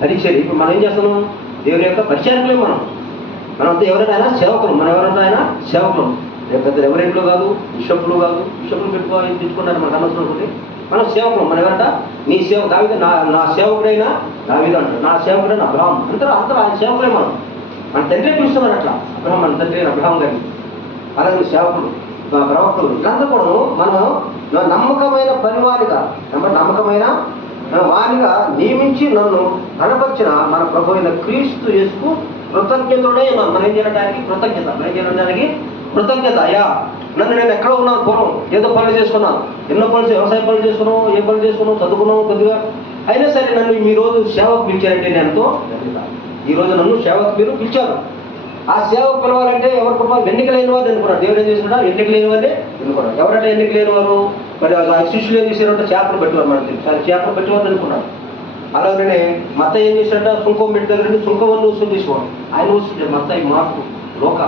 పరిచర్య. ఇప్పుడు మనం ఏం చేస్తున్నాం? దేవుని యొక్క పరిచారకులే మనంతా ఎవరైనా సేవకులు. మనం ఎవరైనా ఆయన సేవకులు. లేకపోతే ఎవరెంట్లో కాదు, బిషప్లు కాదు. బిషప్లు తెచ్చుకున్నారు మనకు అనవసరం. మనం సేవకులు. మనం ఎవరంట? నీ సేవ దావీదు నా సేవకుడైనా దావీదు అంటారు. నా సేవకుడైన అబ్రహాం. అందరూ ఆయన సేవకులే. మన తండ్రి పిలుస్తున్నారు అట్లా. అబ్రహాం మన తండ్రి అబ్రహాం గారిని. అలాగే సేవకులు, ప్రవక్తలు ఇట్లంతా కూడా మనం నమ్మకమైన పనివారిగా, నమ్మకమైన వారిగా నియమించి నన్ను కనపరిచిన మన ప్రభు అయిన క్రీస్తు యేసుకు కృతజ్ఞతనే మనం ఏం చేయడానికి కృతజ్ఞత. అయ్యా, నన్ను నేను ఎక్కడ ఉన్నాను? పూర్వం ఏదో పనులు చేసుకున్నాను, ఎన్నో పనులు, వ్యవసాయ పనులు చేసుకున్నాం, ఏ పనులు చేసుకున్నాం, చదువుకున్నాం కొద్దిగా. అయినా సరే నన్ను ఈ రోజు సేవకు పిలిచారంటే నేను ఎంతో ఈరోజు నన్ను సేవకు మీరు పిలిచారు. ఆ సేవకు పిలవాలంటే ఎవరు? ఎన్నిక లేని వారు అనుకున్నారు. దేవుడు ఏం చేస్తున్నాడు? ఎన్నిక లేని వారే అనుకున్నారు. ఎవరంటే ఎన్నిక లేని వారు? మరి శిష్యులు ఏం చేశారంటే చేపలు పెట్టేవారు. మనకి చేపలు పెట్టేవారు అనుకున్నారు. అలాగనే మత్త ఏం చేశాడంట? సుంకం పెట్టారంటే సుంకం వసూలు తీసుకోవాలి. ఆయన వసూలు మత్త మార్పు లోక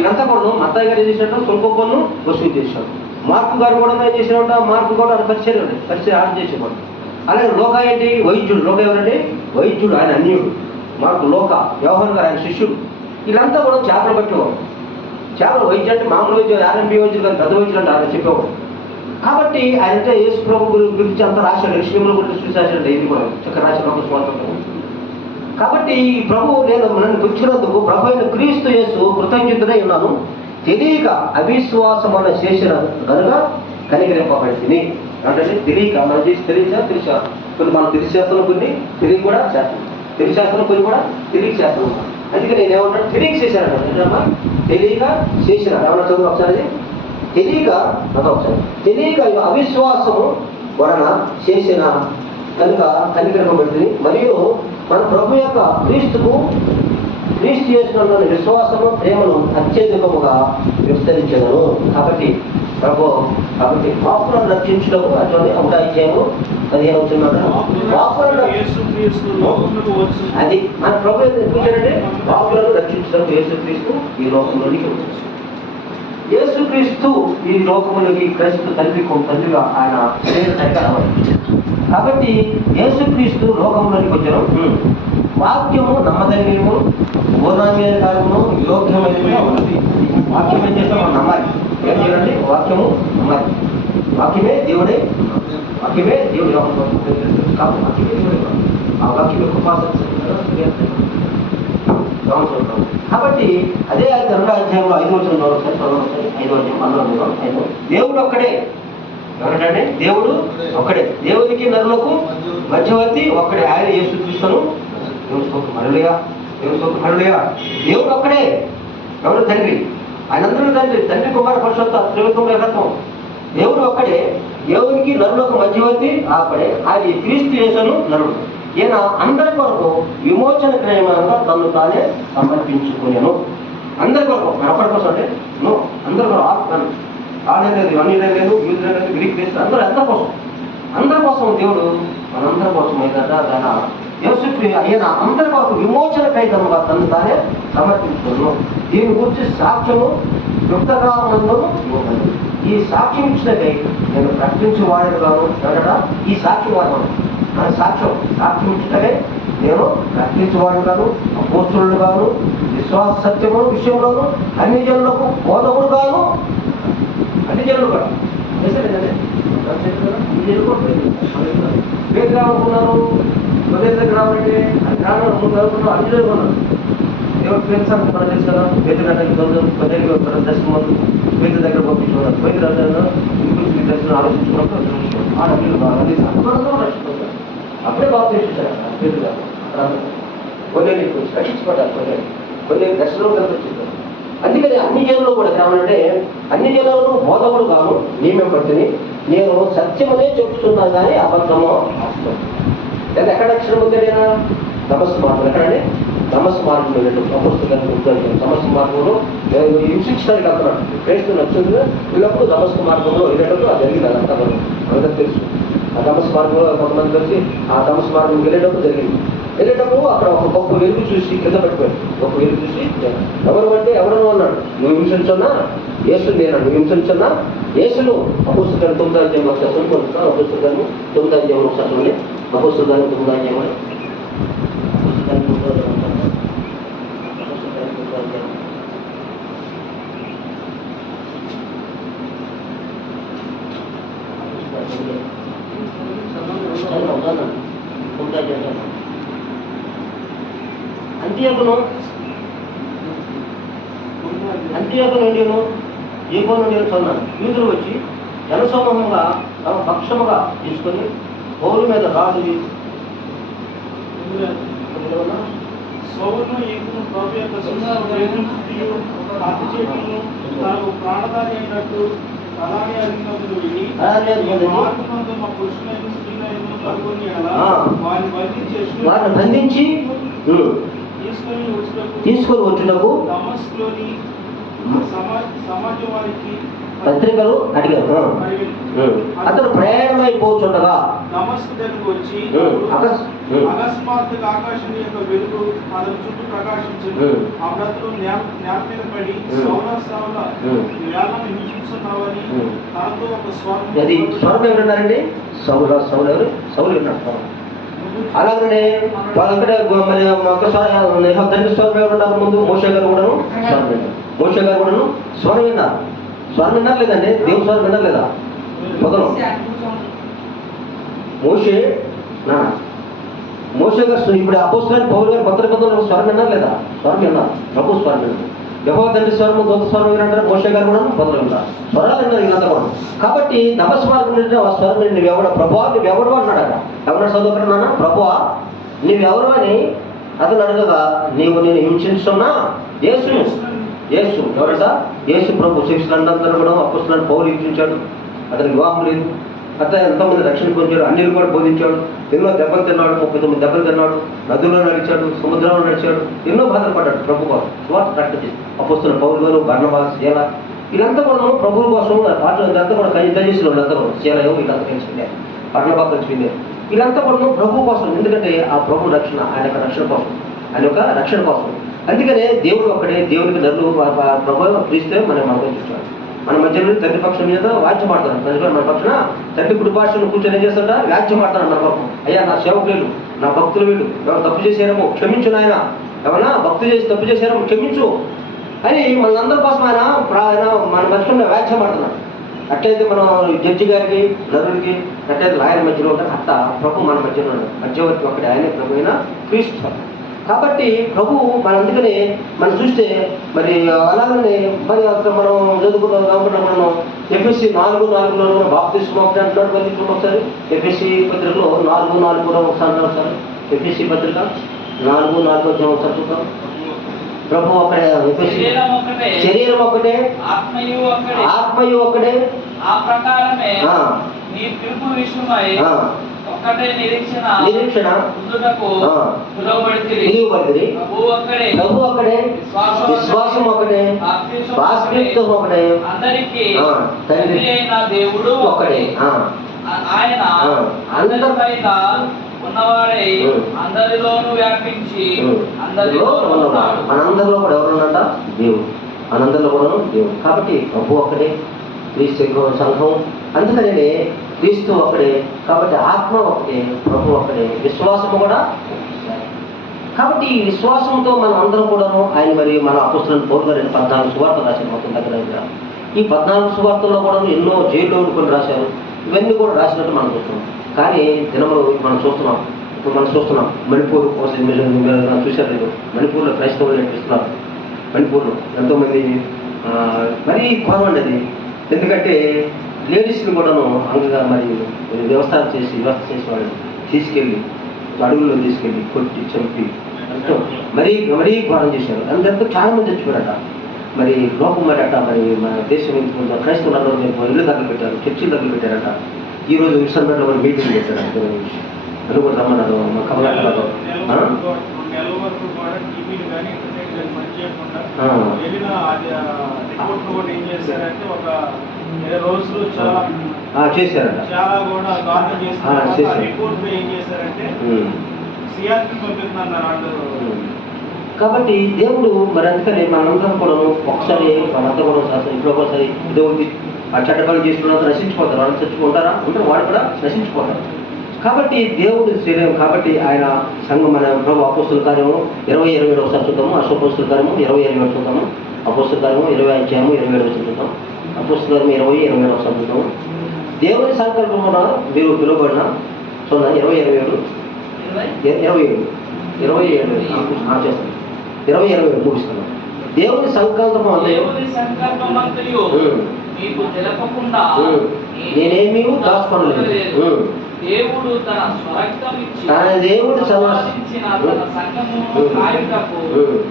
ఇదంతా కూడా మత్తయ్య గారు ఏం చేశాడు? సుంకం పన్ను వసూలు చేశాడు. మార్పు గారు కూడా ఏం చేశాడంట? మార్పు కూడా పరిచయం ఆర్డర్ చేసేవాడు. అలాగే లోక ఏంటి? వైద్యుడు. లోక ఎవరండి? వైద్యుడు. ఆయన అన్యుడు. మార్పు లోక. యోహాను గారు ఆయన శిష్యుడు. వీళ్ళంతా కూడా చేపలు పట్టేవాడు. చేపలు వైద్యులు అంటే మామూలు వైద్యులు, ఆర్ఎంపీ వైద్యులు కానీ పెద్ద వైద్యులు అంటే ఆయన చెప్పేవాడు. కాబట్టి ఆయనంటే యేసు ప్రభు గురించి అంతా రాశాడు. విషయంలో గురించి చూసి రాశాడు. ఇది కూడా చక్కగా రాసిన స్వాతంత్రం. కాబట్టి ఈ ప్రభు నన్ను పిలిచినందుకు ప్రభు అయిన క్రీస్తు యేసు కృతజ్ఞతనే ఉన్నాను. తెలియక అవిశ్వాసం అన్న చేసిన కనుక కనికరింపబడింది. అంటే తెలియక మనం చేసి తెలిసా కొన్ని మనం తెలిసి చేస్తున్నాం, కొన్ని తెలియ కూడా చేస్తాం. తెలిసి చేస్తున్నాం, కొన్ని కూడా తెలియక చేస్తున్నాం. అందుకే నేను ఏమంటాను? తెలియక చేశాను. తెలియక చేసిన ఏమన్నా చదువు ఒకసారి. తెలియక అవిశ్వాసము వలన చేసిన కనుక కనికరింపబడింది. మరియు మన ప్రభు యొక్క క్రీస్తు చేసిన విశ్వాసము ప్రేమను అత్యధికముగా విస్తరించగలను. కాబట్టి పాపులను రక్షించడం అటువంటి అధ్యాయము 15 వచ్చిందంటే అది మన ప్రభు చూసాడంటే పాపులను రక్షించడం. యేసుక్రీస్తు ఈ లోకంలోనికి వచ్చేసి యేసుక్రీస్తు ఈ లోకములకి క్రీస్తు తండ్రిగా ఆయన కాబట్టి యేసుక్రీస్తు లోకంలోనికి వచ్చారు. వాక్యము నమ్మదగినము, పూర్ణాంగీకారము, యోగ్యమైనదిగా ఉన్నది. వాక్యం ఏం చేస్తాం? మనం నమ్మాలి. ఏం చేయాలండి? వాక్యము నమ్మాలి. వాక్యమే దేవుడు. ఆ వాక్యం కాబట్టి అదే 2వ అధ్యాయంలో 5వ వచనంలో దేవుడు ఒక్కడే. ఎవరంటే దేవుడు ఒక్కడే. దేవునికి నరులకు మధ్యవర్తి ఒక్కడే. ఆయన యేసుక్రీస్తును. దేవుడు ఒక్కడే. ఎవరు? తండ్రి. ఆయనందరూ తండ్రి కుమార పరిశుద్ధ త్రివిక్రమ ఏకత్వం. దేవుడు ఒక్కడే. దేవునికి నరులకు మధ్యవర్తి ఆపడే. ఆయన క్రీస్తు యేసును నరుడు. ఈయన అందరి కొరకు విమోచన క్రయమంగా తను తానే సమర్పించుకునేను. అందరి కొరకు. ఒక్కడి కోసం అంటే అందరి కొరకు. ఆడలేదు, అన్నిలేదు, యూదులేదు, గ్రీక్ దేశం అందరి కోసం దేవుడు మనందరి కోసం ఏదైనా ఈయన అందరి కొరకు విమోచన క్రయముగా తను తానే సమర్పించుకున్నాను. దీని గురించి సాక్ష్యము యుక్తకాలంలో ఇవ్వగలదు. ఈ సాక్ష్యం ఇచ్చినకై నేను ప్రకటించేవాడు కాను. ఈ సాక్ష్యం వాడు సాక్ష్యం ఇచ్చినకై నేను ప్రకటించేవాడు కాను, అపోస్తులుడు కాను, విశ్వాస సత్యము విషయంలోను అన్ని జనులకు బోధకుడు కాను. అన్ని జనులు కూడా పేరు రావాలనుకున్నారు. దగ్గర రావాలంటే గ్రామం చదువుకున్నాం. అన్ని చదువుకున్నాను. ఎవరు ఫ్రెండ్స్ అంటే మనం తెలుసు కదా. పేరు దర్శనం పేరు దగ్గర పంపించుకున్నారు. పేరు దర్శనం ఆలోచించుకున్నప్పుడు అప్పుడే బాగా చేసేసారు. పేరు కొన్ని రక్షించుకోవడానికి కొన్ని దర్శనం కనిపించారు. అందుకని అన్ని జనులు కూడా ఏమంటే అన్ని జనులను బోధకుడు కాను నియమింపబడితే నేను సత్యమనే చెప్తున్నాను కానీ అబద్ధమో లేదా ఎక్కడ అక్షరం ఉందైనా తమస్సు మార్గం. ఎక్కడంటే తమస్సు మార్గం వెళ్ళేటప్పుడు తమస్సు మార్గంలో హింసించడానికి వెళ్తున్నాడు. క్రైస్తవులు నచ్చింది వీళ్ళప్పుడు తమస్సు మార్గంలో వెళ్ళేటప్పుడు అది జరిగింది. అదంతా మనకు తెలుసు. ఆ తమస్సు మార్గంలో కొంతమంది కలిసి ఆ తమస్సు మార్గం వెళ్ళేటప్పుడు జరిగింది. వెళ్ళేటప్పుడు అక్కడ ఒక గొప్ప వెలుగు చూసి కింద పడిపోయాడు. గొప్ప వెలుగు చూసి ఎవరు అంటే ఎవరన్నా అన్నాడు, నువ్వు హింసించన్నా యేసు నేనాడు. నువ్వు హింసించన్నా యేసును. అపోస్తులు 9వ అధ్యాయంలో ఒకసారి అపోస్తులు 9వ అధ్యాయంలో ఒకసారి అపోస్తులు 9వ అధ్యాయంలో చేస్తాను. అంత్యోకు నుండి ఏకో నుండి చదువున్నాను. యూదులు వచ్చి జనసమూహంగా తమ పక్షముగా తీసుకొని పౌరు మీద రాజు ప్రాణదారి అయినట్టు అలాగే వారిని బంధించి తీసుకొని వచ్చుటకు పత్రికలు అడిగారు. అతను ప్రయాణమైపోతుండగా అకస్మాత్తుగా ఆకాశం యొక్క వెలుగు అతని చుట్టూ ప్రకాశించింది. ఆ బ్రతులు నేల మీద పడి వేలను హింసిస్తున్నావని తనతో ఒక స్వరం ఎవరున్నారండి? సౌలు ఎవరు? సౌలు ఉన్నారు. అలాగనే వాళ్ళంటే మరి తండ్రి స్వరం ఎవరున్నారు? ముందు మోషే గారు కూడాను స్వరం విన్నారు. మోషే గారు కూడాను స్వరం విన్నారు. స్వరం విన్నారు లేదండి? దేవుని స్వరం విన్నారు లేదా? పొదలు మోషే గారు ఇప్పుడు అపోస్తలుడైన పౌలు గారు పత్రికలో స్వరం విన్నారు లేదా? స్వరం విన్నారు. ప్రభు స్వరం విన్నారు. యెహోవా తండ్రి స్వరము దూత స్వరం వినంటారు. మోషే గారు కూడా పొదలు విన్నారు. స్వరాలు విన్నారు వీళ్ళంతా కూడా. కాబట్టి నమస్మార్గం ఆ స్వరం నువ్వెవడ ప్రభువా నువ్వెవడు అన్నాడు. అక్కడ ఎవరన్నా చదువుకున్నానా? ప్రభువా నువ్వెవరు అని అతను అడగగా నీవు నేను హింసిస్తున్నా యేసు ఎవరంట? యేసు ప్రభు. శిష్యులందరూ కూడా అపోస్తలుడైన పౌలు హింసించాడు. అతనికి వివాహం లేదు. అతను ఎంతోమంది రక్షణ పొందాడు. అన్నిలు కూడా బోధించాడు. ఎన్నో దెబ్బలు తిన్నాడు. 39 దెబ్బలు తిన్నాడు. నదుల్లో నడిచాడు. సముద్రంలో నడిచాడు. ఎన్నో బాధలు పడ్డాడు ప్రభు కోసం. స్వార్థ ప్రకటించి అపోస్తలుడైన పౌలు గారు, బర్నబాస్, శీల వీళ్ళంతా కూడా ప్రభువు కోసం వీళ్ళంతా కూడా దయచేసిన వాళ్ళంతా కూడా శీలయో వీళ్ళంతా కలిసిపోయారు. బర్నబాస్ కలిసిపోయారు. వీళ్ళంతా కూడా ప్రభు కోసం. ఎందుకంటే ఆ ప్రభు రక్షణ, ఆయన యొక్క రక్షణ కోసం, ఆయన యొక్క రక్షణ కోసం. అందుకనే దేవుడు ఒక్కడే. దేవుడికి నరులు ప్రభు క్రీస్తే మనం అనుభవించాడు. మన మధ్యలో తండ్రి పక్షం మీద వాక్యం ఆడతారు. ప్రజలు మన పక్షన తండ్రి కుడి భాషను కూర్చొని ఏం చేస్తాడా? వ్యాఖ్యం ఆడతారు. నా పాపం అయ్యా నా సేవకులు, నా భక్తులు వీళ్ళు ఎవరు తప్పు చేశారేమో క్షమించు నాయన, ఎవరైనా భక్తులు చేసి తప్పు చేశారేమో క్షమించు అని మనందరి కోసం ఆయన మన మధ్యలో వ్యాఖ్యం ఆడుతున్నాడు. అట్లయితే మనం జడ్జి గారికి, నరుడికి, అట్లయితే లాయర్ మధ్యలో ఉంటారు. అట్లా ప్రభు మన మధ్యలో ఉన్నాడు. మధ్యవర్తి ఒకటి ఆయనే ప్రభు అయిన క్రీస్తు. కాబట్టి ప్రభు అందుకనే మనం చూస్తే మరి అలాగనే మరి అక్కడ మనం చదువుకున్నాం కాబట్టి మనం ఎఫ్ఎస్సి 4:4లో బాప్తిస్మం ఒకటి అంటున్నాడు. మళ్ళీ ఒకసారి ఎఫ్ఎస్సి పత్రికలో 4:4 ఒకసారి సార్. ఎఫ్ఎస్సి పత్రిక 4:4 ఒకసారి చూద్దాం. ప్రభు ఒకటే, శరీరం ఒకటే, ఆత్మయు ఒకటే, ఆ ప్రకారమే నీ పిలుపు విషయమై ఒకటే నిరీక్షణ ప్రభు ఒకటే, విశ్వాసం ఒకటే, బాప్తిస్మం ఒకటే, తండ్రి అయిన దేవుడు ఒకటే. ఆయన అందరిపైన ఉన్నవాడై అందరిలోనూ వ్యాపించి అందరిలో ఉన్నాడు. మనందరిలో కూడా ఎవరున్నాడ? దేవుడు. మనందరిలో కూడా దేవుడు. కాబట్టి ప్రభు ఒక్కడే, క్రీస్తు సంఘం. అందుకనే క్రీస్తు ఒక్కడే. కాబట్టి ఆత్మ ఒక్కటే, ప్రభు ఒక్కడే, విశ్వాసము కూడా. కాబట్టి ఈ విశ్వాసంతో మనం అందరం కూడాను ఆయన మరి మన అపోస్తలుడైన పౌలు గారు 14 సువార్తలు రాశారు మొత్తం దగ్గర. ఈ 14 సువార్తల్లో కూడా ఎన్నో జైల్లో కొన్ని రాశారు. ఇవన్నీ కూడా రాసినట్టు మనం చూస్తున్నాం. కానీ దినములు మనం చూస్తున్నాం. ఇప్పుడు మనం చూస్తున్నాం మణిపూర్ కోసం చూశారు లేదు? మణిపూర్లో క్రైస్తవులు నడిపిస్తున్నారు. మణిపూర్లో ఎంతోమంది మరీ కోరవండి అది. ఎందుకంటే లేడీస్ని కూడాను అంగగా మరి వ్యవస్థ చేసి వాళ్ళు తీసుకెళ్ళి అడవుల్లో తీసుకెళ్ళి కొట్టి చంపి మరీ మరీ ఘోరం చేశారు. అందరితో చాలా మంది చచ్చిపోయారట. మరి లోకం మరి అట మరి మన దేశం క్రైస్తవులు ఇల్లు దగ్గర పెట్టారు, చర్చిలు దగ్గర పెట్టారట. ఈరోజు విశాఖలో కూడా మీటింగ్ చేశారు. అది కూడా రమ్మన్నారు మా కమలాటలో. చేశారట. కాబట్టి దేవుడు మరి అందుకని మనందరం కూడా ఒకసారి మనంతా కూడా ఇప్పుడు ఒకసారి దేవుడి ఆ చట్టపనులు చేసుకున్నంత నశించిపోతారు. వాళ్ళు చచ్చిపోతారా? ఉంటారు. వాళ్ళు కూడా నశించిపోతారు. కాబట్టి దేవుడు శరీరం. కాబట్టి ఆయన సంఘం మన ప్రభు అపోస్తల కార్యము 20:27 ఒకసారి చూద్దాము. అపోస్తల కార్యము 20:27 చూద్దాము. అపోస్తల కార్యము 20:27 చూద్దాం. అపోస్తల కార్యము 20:27 ఒకసారి చూద్దాము. దేవుని సంకల్పమున మీరు పిలువబడిన చూడండి 20:27 27 చేస్తాను. 27 ముగిస్తున్నాను. దేవుని సంకల్పం సంకల్పమంతయు మీకు తెలపకుండా నేనేమీ దాచుకోలేదు. దేవుడు తన స్వరక్తం ఇచ్చి దేవుడు సంపాదించిన తన సంఘమును కాయుటకు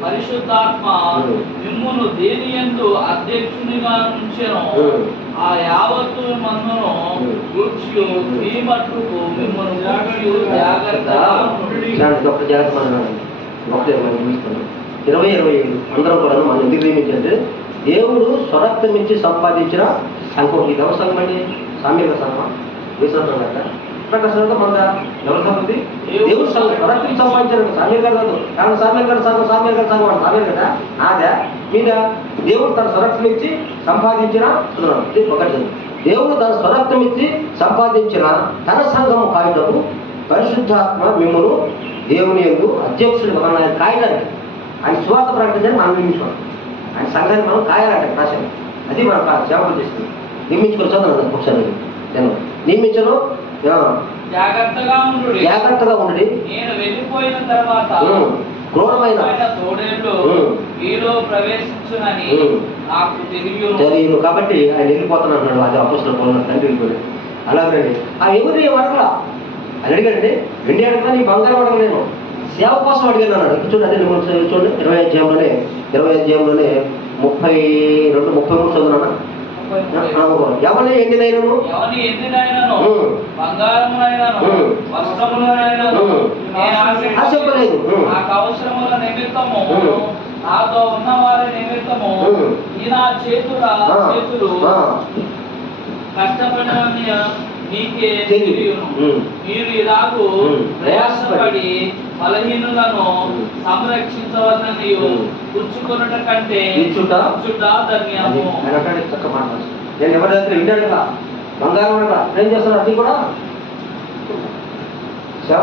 పరిశుద్ధాత్మ మిమ్మును దేని యందు అధ్యక్షునిగా ఉంచెను. ఆ యావత్తు మందును గూర్చి మీ మట్టుకు మిమ్మును జాగ్రత్తగా ఉండుడి. 27 అందరూ కూడా మనం ఎందుకు నియమించంటే దేవుడు స్వరక్తం ఇచ్చి సంపాదించిన సంఘం. ఇది ఎవరి సంఘం అండి? సామ్యక సంఘం, విశ్వాసం కదా, ప్రకాశం మన ఎవరి సంఘం? దేవుడు సంఘం స్వరక్తం సంపాదించారు. సామ్య గారు కాదు, కానీ సామ్య గారు సంఘం వాడు సామ్య కదా. అదే మీద దేవుడు తన స్వరక్తం ఇచ్చి సంపాదించిన ఒకటి. దేవుడు తన స్వరక్తం ఇచ్చి సంపాదించిన తన సంఘము కాయుటకు పరిశుద్ధాత్మ మిమ్మల్ని దేవుని యందు అధ్యక్షుడు ఆయన కాయడానికి, ఆయన సువార్త ప్రకటించని మనం నియమించుకోవాలి. ఆయన సంఘాన్ని మనం కాయాలంటే రాశాను. అది మనం సేవలు చేస్తుంది. నియమించుకొని చదువు ఒకసారి నేను నియమించను. జాగ్రత్తగా ఉండండి. నేను వెళ్ళిపోయిన తర్వాత క్రూరమైన తోడేళ్ళు మీలో ప్రవేశించునని నాకు తెలియదు. కాబట్టి ఆయన వెళ్ళిపోతాను అన్నాడు. అది అపోస్తలుల పౌలు తండ్రి వెళ్ళిపోయాడు. అలాగే ఆ ఎవరు అడగలా. అని అడిగాడండి, వెండి అడగలా, నీ బంగారం అడగలేను, సేవ కోసం అడిగాను అన్నాడు. చూడండి, అదే చూడండి 20 అధ్యాయంలోనే 32-33 చదువునా. ఎవరి ఎండినైనను బంగారమునైనను వస్త్రములనైనను ఆశింపలేదు. నాకు అవసరముల నిమిత్తము నాతో ఉన్న వారి నిమిత్తము ఈ నా చేతులు కష్టపడిన నీకే తెలియను. మీరు ఇలాగూ ప్రయాసపడి బలహీనులను సంరక్షించవలనని పుచ్చుకొనుట కంటే ధన్యము. నేను ఎవరి దగ్గర ఇంటాడుగా బంగారం అనగా ఏం చేస్తాను, అది కూడా సేవ.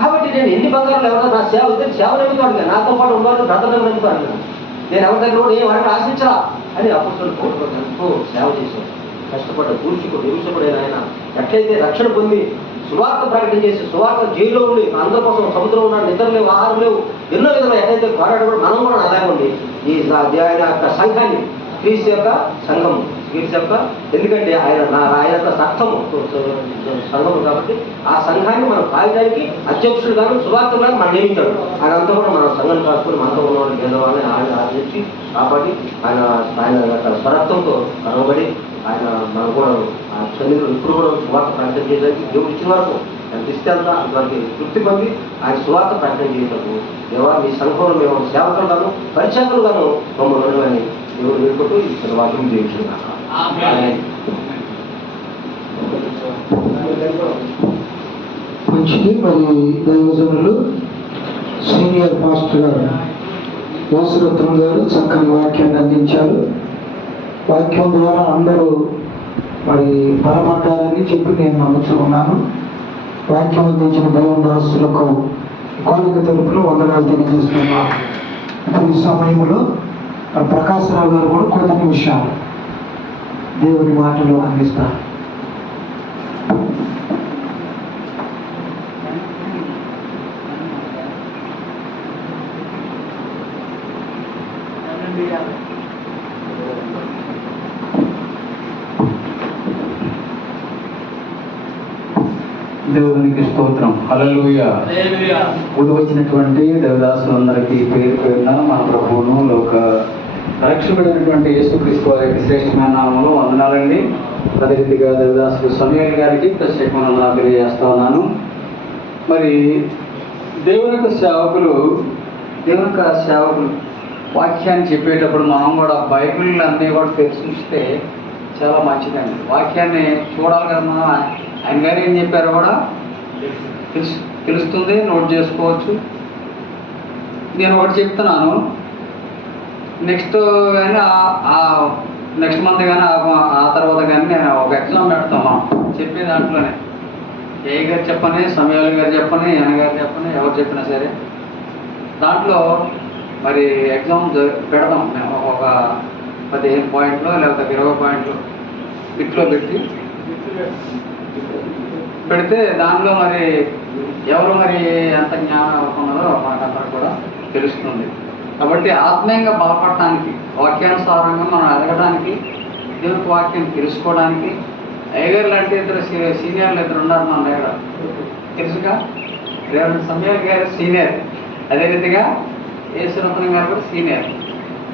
కాబట్టి నేను ఎన్ని బంగారాలు ఎవరో నా సేవ ఇద్దరు సేవలు ఎందుకు నాతో పాటు ఉన్నవాళ్ళు బ్రతకడం ఎందుకు అడిగాను. నేను ఎవరి దగ్గర కూడా ఏం అడగ ఆశించరా అని అపోస్తలులు కోరుకోవడం ఎంతో సేవ చేశాను. కష్టపడ్డ కూర్చుకుని హింసపడిన ఆయన ఎట్లయితే రక్షణ పొంది సువార్త ప్రకటన చేసి సువార్త జైల్లో ఉండి అందరి కోసం సముద్రం ఉన్న నిద్ర లేవు, ఆహారం లేవు, ఎన్నో విధంగా ఎట్లయితే పోరాడు కూడా మనం కూడా అలాగే ఉంది. ఈ ఆయన యొక్క సంఘాన్ని, క్రీస్తు యొక్క సంఘం, క్రీస్తు యొక్క, ఎందుకంటే ఆయన యొక్క రక్తము సంఘము కాబట్టి ఆ సంఘాన్ని మనం కాయడానికి అధ్యక్షుడు కానీ సువార్త కానీ మనం నియమించాడు. ఆయనంతా కూడా మన సంఘం కాసుకొని మనతో ఉన్నవాళ్ళు పేదవాళ్ళని ఆయన ఆదరించి కాబట్టి ఆయన యొక్క స్వరక్తంతో కనబడి ఆయన మనం కూడా ఆ సన్నిధిలో ఇప్పుడు కూడా సువార్త ప్రకటన చేయడానికి దేవుడు ఇచ్చిన వరకు ఎంత ఇస్తే అంత అంతవరకు తృప్తి పొంది ఆయన సువార్త ప్రకటన చేయటకు దేవా మీ సంఘంలో మేము సేవకులుగాను పరిచకులుగాను మమ్మల్ని అని దేవుడు వేడుకుంటూ ఈ వాక్యం చేయించున్నాను. మంచిది. మరి దైవజనులు సీనియర్ పాస్టర్ గారు యేసురత్నం గారు చక్కని వాక్యాన్ని అందించారు. వాక్యం ద్వారా అందరూ మరి బలపడ్డారని చెప్పి నేను నమ్ముతున్నాను. వాక్యం అందించిన దేవుని దాసులకు గోలిక తరపులు వందనాలు తెలియజేస్తున్నాను. ఈ సమయంలో ప్రకాశరావు గారు కూడా కొన్ని నిమిషాలు దేవుని మాటలు అందిస్తారు. దేవునికి స్తోత్రం. హల్లెలూయా. కూడి వచ్చినటువంటి దేవదాసులందరికీ పేరు పేరున మన ప్రభువును లోక రక్షకుడైనటువంటి యేసుక్రీస్తు వారి శ్రేష్టమైన నామములో వందనాలండి. అదే రీతిగా దేవదాసులు సమయాల గారికి ప్రత్యేకమైన వందనాలు తెలియజేస్తా ఉన్నాను. మరి దేవుని యొక్క సేవకులు వాక్యాన్ని చెప్పేటప్పుడు మనం కూడా బైబిల్ అన్నీ కూడా తెలుసుకుంటే చాలా మంచిదండి. వాక్యాన్ని చూడాలి కదా మనం. ఆయన గారు ఏం చెప్పారో కూడా తెలుస్తుంది, నోట్ చేసుకోవచ్చు. నేను ఒకటి చెప్తున్నాను, నెక్స్ట్ కానీ నెక్స్ట్ మంత్ కానీ ఆ తర్వాత కానీ నేను ఒక ఎగ్జామ్ పెడతాను చెప్పే దాంట్లోనే. ఏ గారు చెప్పని, సమయాలు గారు చెప్పని, ఆయన గారు చెప్పని, ఎవరు చెప్పినా సరే దాంట్లో మరి ఎగ్జామ్ పెడదాం. మేము ఒక 15 పాయింట్లు లేకపోతే 20 పాయింట్లు బిట్లో పెట్టి పెడితే దానిలో మరి ఎవరు మరి ఎంత జ్ఞానం ఉన్నదో మనకంతా కూడా తెలుస్తుంది. కాబట్టి ఆత్మీయంగా బలపడటానికి, వాక్యానుసారంగా మనం ఎదగడానికి, దేవునికి వాక్యం తెలుసుకోవడానికి అయ్యగారులు అంటే ఇద్దరు సీనియర్లు ఇద్దరు ఉన్నారు మన దగ్గర, తెలుసుగా. రేవంత్ సమయాల్ గారు సీనియర్, అదే రీతిగా యేసురత్నం గారు కూడా సీనియర్.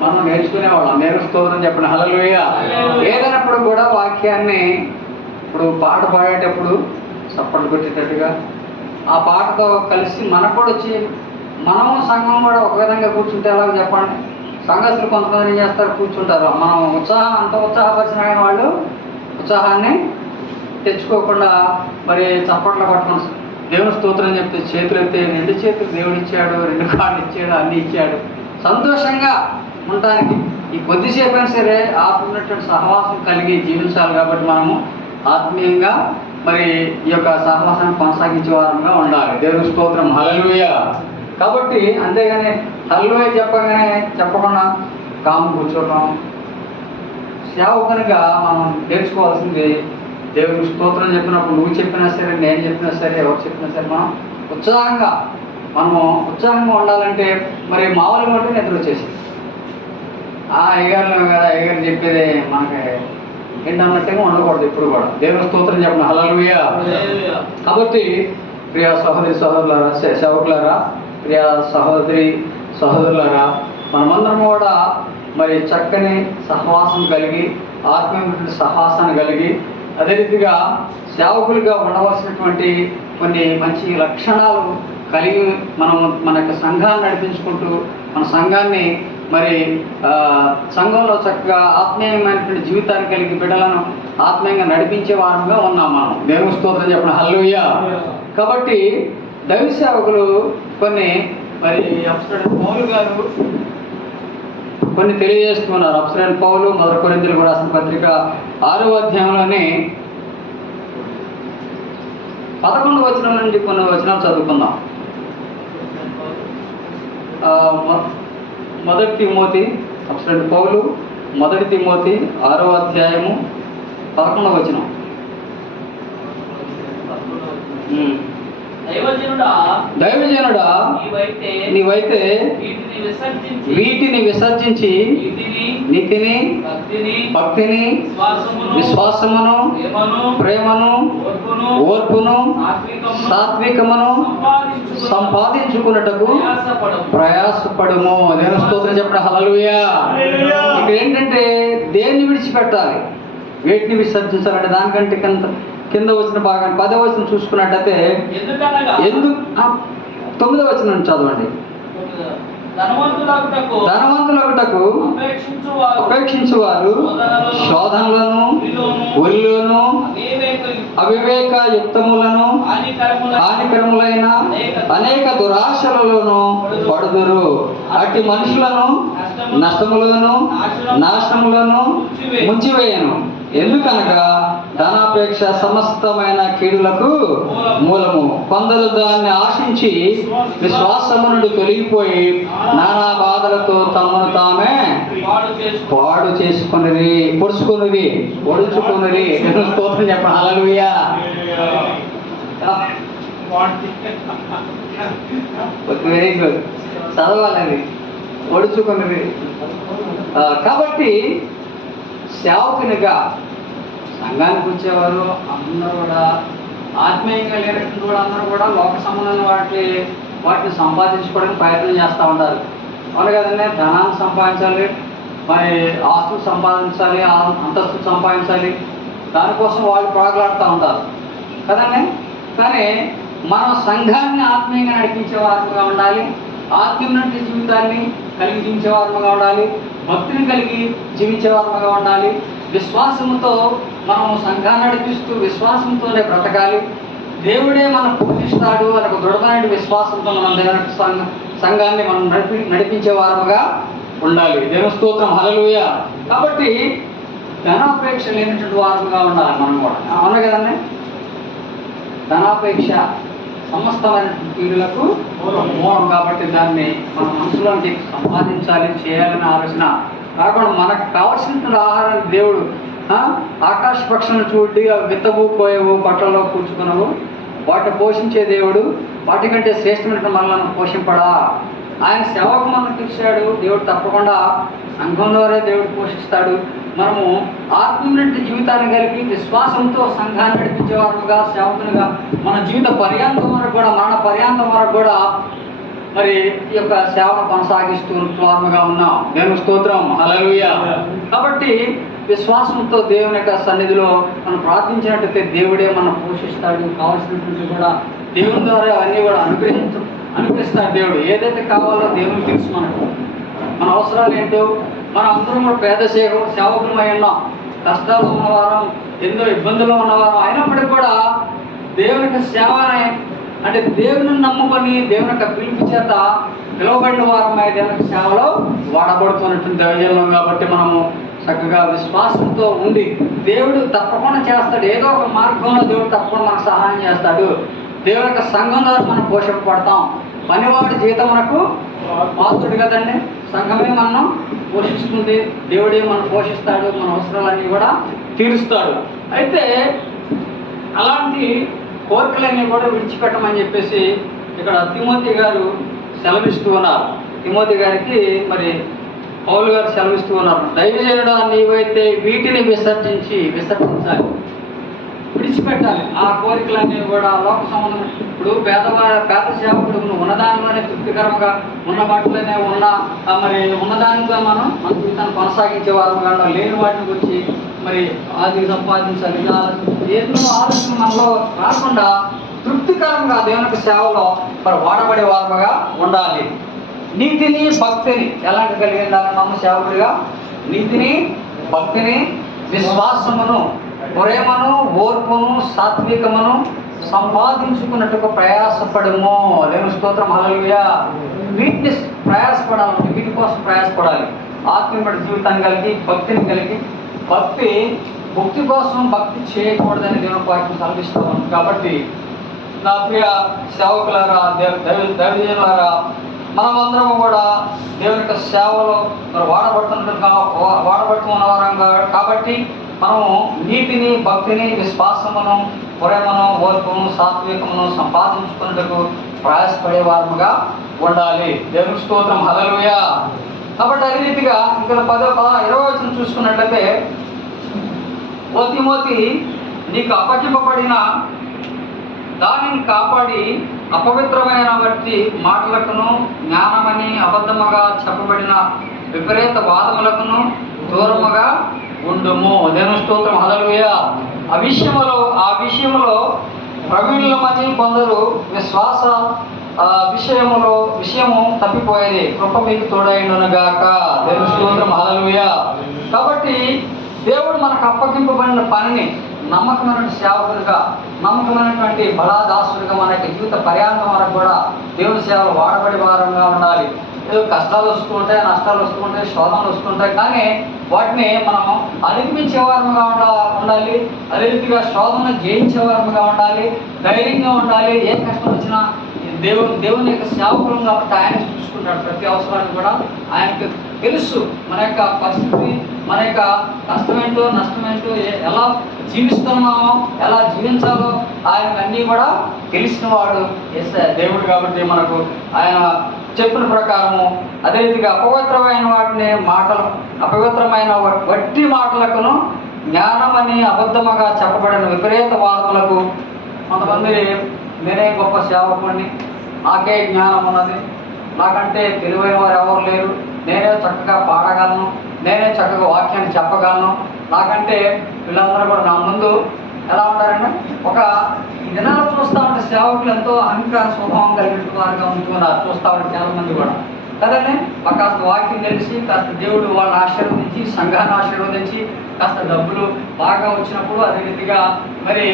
మనం నేర్చుకునేవాళ్ళం. నేను స్తోత్రం చెప్పండి, హల్లెలూయా. ఏదైనప్పుడు కూడా వాక్యాన్ని ఇప్పుడు పాట పాడేటప్పుడు చప్పట్లు కొట్టేటట్టుగా ఆ పాటతో కలిసి మనకు కూడా వచ్చి మనము సంఘం కూడా ఒక విధంగా కూర్చుంటే ఎలాగో చెప్పండి. సంఘస్థులు కొంతమంది ఏం చేస్తారు, కూర్చుంటారు. మనం ఉత్సాహం అంత ఉత్సాహపరిచిన వాళ్ళు ఉత్సాహాన్ని తెచ్చుకోకుండా మరి చప్పట్లు పట్టుకొని దేవుని స్తోత్రం చెప్తే చేతులు ఎత్తే 2 చేతులు దేవుడు ఇచ్చాడు, 2 కాళ్ళు ఇచ్చాడు, అన్నీ ఇచ్చాడు. సంతోషంగా ఉండటానికి ఈ కొద్దిసేపు అయినా సరే ఆత్మీయటువంటి సహవాసం కలిగి జీవించాలి. కాబట్టి మనము ఆత్మీయంగా మరి ఈ యొక్క సహవాసాన్ని కొనసాగించే వారంగా ఉండాలి. దేవుని స్తోత్రం, హల్లెలూయా. కాబట్టి అంతేగాని హల్లెలూయా చెప్పకుండా కాము కూర్చోవడం. సేవకునిగా మనం నేర్చుకోవాల్సింది దేవుని స్తోత్రం చెప్పినప్పుడు నువ్వు చెప్పినా సరే, నేను చెప్పినా సరే, ఎవరు చెప్పినా సరే మనం ఉత్సాహంగా ఉండాలంటే మరి మామూలుగా ఉంటే నిద్ర వచ్చేసి అయ్యగారు కదా, అయ్యగారు చెప్పేది మనకి ఏంటన్నట్టుగా ఉండకూడదు ఎప్పుడు కూడా. దేవుని స్తోత్రం చెప్పండి, హల్లెలూయా. కాబట్టి ప్రియ సహోదరి సహోదరులారా, సేవకులారా, ప్రియ సహోదరి సహోదరులారా, మనమందరం కూడా మరి చక్కని సహవాసం కలిగి, ఆత్మీయమైన సహవాసాన్ని కలిగి, అదే రీతిగా సేవకులుగా ఉండవలసినటువంటి కొన్ని మంచి లక్షణాలు కలిగి మన యొక్క సంఘాన్ని నడిపించుకుంటూ మన సంఘాన్ని మరి సంఘంలో చక్కగా ఆత్మీయమైనటువంటి జీవితాన్ని కలిగి బిడ్డలను ఆత్మీయంగా నడిపించే వారంగా ఉన్నాం మనం. దేవుని స్తోత్రం చెప్పండి, హల్లెలూయా. కాబట్టి దైవ సేవకులు కొన్ని మరి అప్సరెంట్ పౌలు గారు కొన్ని తెలియజేస్తున్నారు. అప్సరెంట్ పౌలు 1 కొరింథీయులకు రాసిన పత్రిక 6వ అధ్యాయంలోని 11వ వచనం నుండి కొన్ని వచనాలు చదువుకుందాం. 1 తిమోతి, అప్సరెంట్ పౌలు 1 తిమోతి 6వ అధ్యాయము 11వ వచనం. దైవజనుడా, నీవైతే వీటిని విసర్జించి నీతిని, భక్తిని, విశ్వాసమును, ప్రేమను, ఓర్పును, సాత్వికమును సంపాదించుకున్నటకు ప్రయాసపడుము. దేవుని స్తోత్రం చెప్పండి, హల్లెలూయా. ఇక్కడ ఏంటంటే దేన్ని విడిచిపెట్టాలి, వేటిని విసర్జించాలంటే దానికంటే కింద వచ్చిన భాగం 10వ వచనం చూసుకున్నట్టయితే 9వ వచనం చదవండి. ధనవంతులగుటకు అపేక్షించువారు శోధనలను, ఉరిలోను, అవివేక యుక్తములను, హానికరములైన అనేక దురాశలలోను పడుదురు. అట్టి మనుషులను నష్టములను, నాశనములను ముంచివేయను. ఎందుకనగా ధనాపేక్ష సమస్తమైన కీడులకు మూలము. కొందరు దాన్ని ఆశించి విశ్వాసము నుండి తొలగిపోయి నానా బాధలతో తమను తామే పాడు చేసుకున్నది, పొడుచుకున్నది. స్తోత్రం చెప్పండి, హల్లెలూయా. వెరీ గుడ్, చదవాలని పొడుచుకున్నది. కాబట్టి సేవకునిగా సంఘానికి వచ్చేవారు అందరూ కూడా ఆత్మీయంగా లేనటువంటి వాళ్ళు అందరూ కూడా లోక సంబంధమైన వాటిని సంపాదించుకోవడానికి ప్రయత్నం చేస్తూ ఉంటారు. అవును కదండి, ధనాన్ని సంపాదించాలి, మరి ఆస్తులు సంపాదించాలి, అంతస్తులు సంపాదించాలి, దానికోసం వాళ్ళు పోరాడుతూ ఉంటారు కదండి. కానీ మనం సంఘాన్ని ఆత్మీయంగా నడిపించే వారముగా ఉండాలి, ఆత్మీయమైన జీవితాన్ని కలిగి జీవించే వారముగా ఉండాలి, భక్తిని కలిగి జీవించే వారముగా ఉండాలి, విశ్వాసంతో మనం సంఘాన్ని నడిపిస్తూ విశ్వాసంతోనే బ్రతకాలి. దేవుడే మనం పూజిస్తాడు అనే ఒక దృఢమైన విశ్వాసంతో మనం దేవుని సంఘాన్ని మనం నడిపించే వారముగా ఉండాలి. దేవుని స్తోత్రం, హల్లెలూయా. కాబట్టి ధనాపేక్ష లేనటువంటి వారముగా ఉండాలి మనం కూడా. అవును కదండి, ధనాపేక్ష సమస్తమైన కీడులకు మూలం. కాబట్టి దాన్ని మన మనసులోకి సంపాదించాలి, చేయాలని ఆలోచన కాకుండా మనకు కావాల్సినటువంటి ఆహారాన్ని దేవుడు ఆకాశ పక్షులను చూడి విత్తవు కోయవు బట్టల్లో కూర్చుకునవు వాటిని పోషించే దేవుడు వాటికంటే శ్రేష్టమైన మనలను పోషింపడా. ఆయన సేవకు మనం పిలిచాడు. దేవుడు తప్పకుండా సంఘం ద్వారా దేవుడు పోషిస్తాడు. మనము ఆత్మీయ జీవితాన్ని కలిగి విశ్వాసంతో సంఘాన్ని నడిపించేవారుగా సేవకునిగా మన జీవిత పర్యాంతం వరకు కూడా మరణ పర్యాంతం వరకు కూడా మరి ఈ యొక్క సేవను కొనసాగిస్తూ వారముగా ఉన్నాం. దేవుని స్తోత్రం, హల్లెలూయా. కాబట్టి విశ్వాసంతో దేవుని యొక్క సన్నిధిలో మనం ప్రార్థించినట్టయితే దేవుడే మనం పోషిస్తాడు. కావాల్సినటువంటి కూడా దేవుని ద్వారా అన్నీ కూడా అనుగ్రహిస్తాడు. దేవుడు ఏదైతే కావాలో దేవునికి తెలుసు. మన అవసరాలు ఏంటో మనం అందరం కూడా పేద సేవకులమై ఉన్నాం. కష్టాలు ఉన్నవారం, ఎన్నో ఇబ్బందులు ఉన్నవారం అయినప్పటికీ కూడా దేవునికి సేవనే అంటే దేవుని నమ్ముకొని దేవుని యొక్క పిలుపు చేత పిలువబడిన వారమై దేవునికి సేవలో వాడబడుతున్నటువంటి దైవజనం. కాబట్టి మనము చక్కగా విశ్వాసంతో ఉండి దేవుడు తప్పకుండా చేస్తాడు. ఏదో ఒక మార్గంలో దేవుడు తప్పకుండా మనకు సహాయం చేస్తాడు. దేవుని యొక్క సంఘం ద్వారా మనం పోషింపబడతాం. పనివాడి జీవితం మనకు పాత్రుడు కదండి. సంఘమే మనం పోషిస్తుంది. దేవుడే మనం పోషిస్తాడు. మన అవసరాలన్నీ కూడా తీరుస్తాడు. అయితే అలాంటి కోరికలన్నీ కూడా విడిచిపెట్టమని చెప్పేసి ఇక్కడ తిమోతి గారు సెలవిస్తూ ఉన్నారు. తిమోతి గారికి మరి పౌలు గారు సెలవిస్తూ ఉన్నారు. దైవజనుడా నీవైతే వీటిని విసర్జించాలి, విడిచిపెట్టాలి. ఆ కోరికలన్నీ కూడా లోక సంబంధం. ఇప్పుడు పేద సేవకుడు నువ్వు ఉన్నదానిలోనే తృప్తికరంగా ఉన్న వాటిలోనే మరి ఉన్నదానిగా మన జీవితాన్ని కొనసాగించే వారుగా లేని వాటిని వచ్చి మరి అది సంపాదించాలి ఎన్నో ఆలోచన మనలో రాకుండా తృప్తికరంగా దేవునికి సేవలో మరి వాడబడే వారముగా ఉండాలి. నీతిని భక్తిని ఎలాంటి కలిగి ఉండాలి? మనం సేవకుడిగా నీతిని భక్తిని విశ్వాసమును ప్రేమను ఓర్పును సాత్వికమును సంపాదించుకున్నట్టుగా ప్రయాసపడము. దేవుని స్తోత్రం, హల్లెలూయా. వీటిని ప్రయాసపడాలంటే వీటి కోసం ప్రయాసపడాలి. ఆత్మీయ జీవితాన్ని కలిగి భక్తిని కలిగి భక్తి కోసం భక్తి చేయకూడదని దేవుని వాక్యం సెలవిస్తాం. కాబట్టి నా ప్రియ సేవకులారా, దైవజనులారా, మనమందరం కూడా దేవుని యొక్క సేవలో వాడబడుతున్నవారంగా కాబట్టి మనము నీతిని భక్తిని విశ్వాసమును ప్రేమను ఓర్పును సాత్వికమును సంపాదించుకున్నట్టుకు ప్రయాసపడే వారముగా ఉండాలి. దేవుని స్తోత్రం, హల్లెలూయా. కాబట్టి అదే రీతిగా ఇక్కడ 20 వచనం చూసుకున్నట్లయితే, ఓ తిమోతి నీకు అప్పగింపబడిన దానిని కాపాడి అపవిత్రమైన బట్టి మాటలకును జ్ఞానమని అబద్ధముగా చెప్పబడిన విపరీత వాదములకును దూరముగా ఉండుము. దేవుని స్తోత్రం, హల్లెలూయా. ఆ విషయములో ప్రవీణులమని కొందరు విశ్వాస విషయము తప్పిపోయేది. కృప మీకు తోడైండునుగాక. దేవుని స్తోత్రం, హల్లెలూయా. కాబట్టి దేవుడు మనకు అప్పగింపబడిన పనిని నమ్మకమైన సేవకులుగా నమ్మకమైనటువంటి బలాదాసులుగా మన యొక్క జీవిత పర్యాంతం వరకు కూడా దేవుని సేవలు వాడబడి వారంగా ఉండాలి. ఏదో కష్టాలు వస్తూ ఉంటాయి, నష్టాలు వస్తూ ఉంటాయి, శోధనలు వస్తుంటాయి. కానీ వాటిని మనం అధిగమించే వారముగా ఉండాలి. అదే రీతిగా శోధనలు జయించే వారముగా ఉండాలి. ధైర్యంగా ఉండాలి. ఏ కష్టం వచ్చినా దేవుని యొక్క సేవకులం కాబట్టి ఆయన చూసుకుంటాడు. ప్రతి అవసరాన్ని కూడా ఆయనకు తెలుసు. మన యొక్క పరిస్థితి, మన యొక్క కష్టమేంటో నష్టమేంటో, ఎలా జీవిస్తున్నామో ఎలా జీవించాలో ఆయనకు అన్నీ కూడా తెలిసిన వాడు దేవుడు. కాబట్టి మనకు ఆయన చెప్పిన ప్రకారము అదే రీతిగా అపవిత్రమైన వట్టి మాటలకును జ్ఞానమని అబద్ధముగా చెప్పబడిన విపరీత వాదములకు కొంతమంది నేనే గొప్ప సేవకుడిని, నాకే జ్ఞానం ఉన్నది, నాకంటే తెలివైన వారు ఎవరు లేరు, నేనే చక్కగా పాడగలను, నేనే చక్కగా వాక్యాన్ని చెప్పగలను, నాకంటే వీళ్ళందరూ కూడా నా ముందు ఎలా ఉంటారంటే ఒక దినాలు చూస్తూ ఉంటే సేవకులు ఎంతో అహంకార స్వభావం కలిగిన వారుగా ఉంటున్నారు. చూస్తూ ఉంటే చాలా మంది కూడా కదండి. కాస్త వాక్యం తెలిసి కాస్త దేవుడు వాళ్ళని ఆశీర్వదించి సంఘాన్ని ఆశీర్వదించి కాస్త డబ్బులు బాగా వచ్చినప్పుడు అదే రీతిగా మరి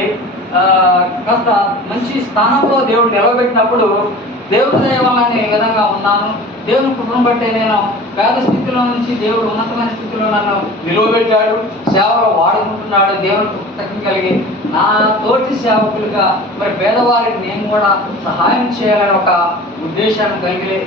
కాస్త మంచి స్థానంలో దేవుడు నిలవబెట్టినప్పుడు దేవుడి దయ వల్ల నేను ఈ విధంగా ఉన్నాను, దేవుని కృపను బట్టి నేను పేద స్థితిలో నుంచి దేవుడు ఉన్నతమైన స్థితిలో నన్ను నిలవబెట్టాడు, సేవలో వాడుకుంటున్నాడు, దేవుని కృప కలిగి నా తోటి సేవకులుగా మరి పేదవారికి నేను కూడా సహాయం చేయాలని ఒక ఉద్దేశాన్ని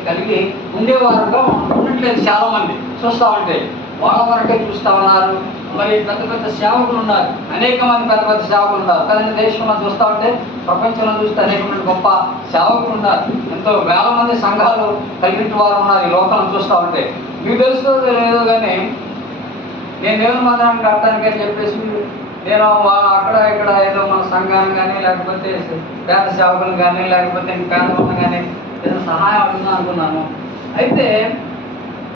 కలిగి ఉండేవారుగా ఉండట్లేదు. చాలా మంది చూస్తూ ఉంటే వాళ్ళ వరకే చూస్తూ ఉన్నారు. మరి పెద్ద పెద్ద సేవకులు ఉన్నారు, అనేక మంది పెద్ద పెద్ద సేవకులు ఉన్నారు కదండి. దేశంలో చూస్తూ ఉంటే, ప్రపంచంలో చూస్తే అనేక మంది గొప్ప సేవకులు ఉన్నారు, ఎంతో వేల మంది సంఘాలు కలిగిన వారు ఉన్నారు ఈ లోకంలో చూస్తూ ఉంటే. మీకు తెలుస్తుందో లేదో కానీ నేను దేవుని మందిరాన్ని కట్టడానికని చెప్పేసి నేను అక్కడ ఇక్కడ ఏదో మన సంఘాన్ని కానీ లేకపోతే పేద సేవకులు కానీ లేకపోతే పేదవాళ్ళని కానీ ఏదైనా సహాయం అడుగుదాం అనుకున్నాను. అయితే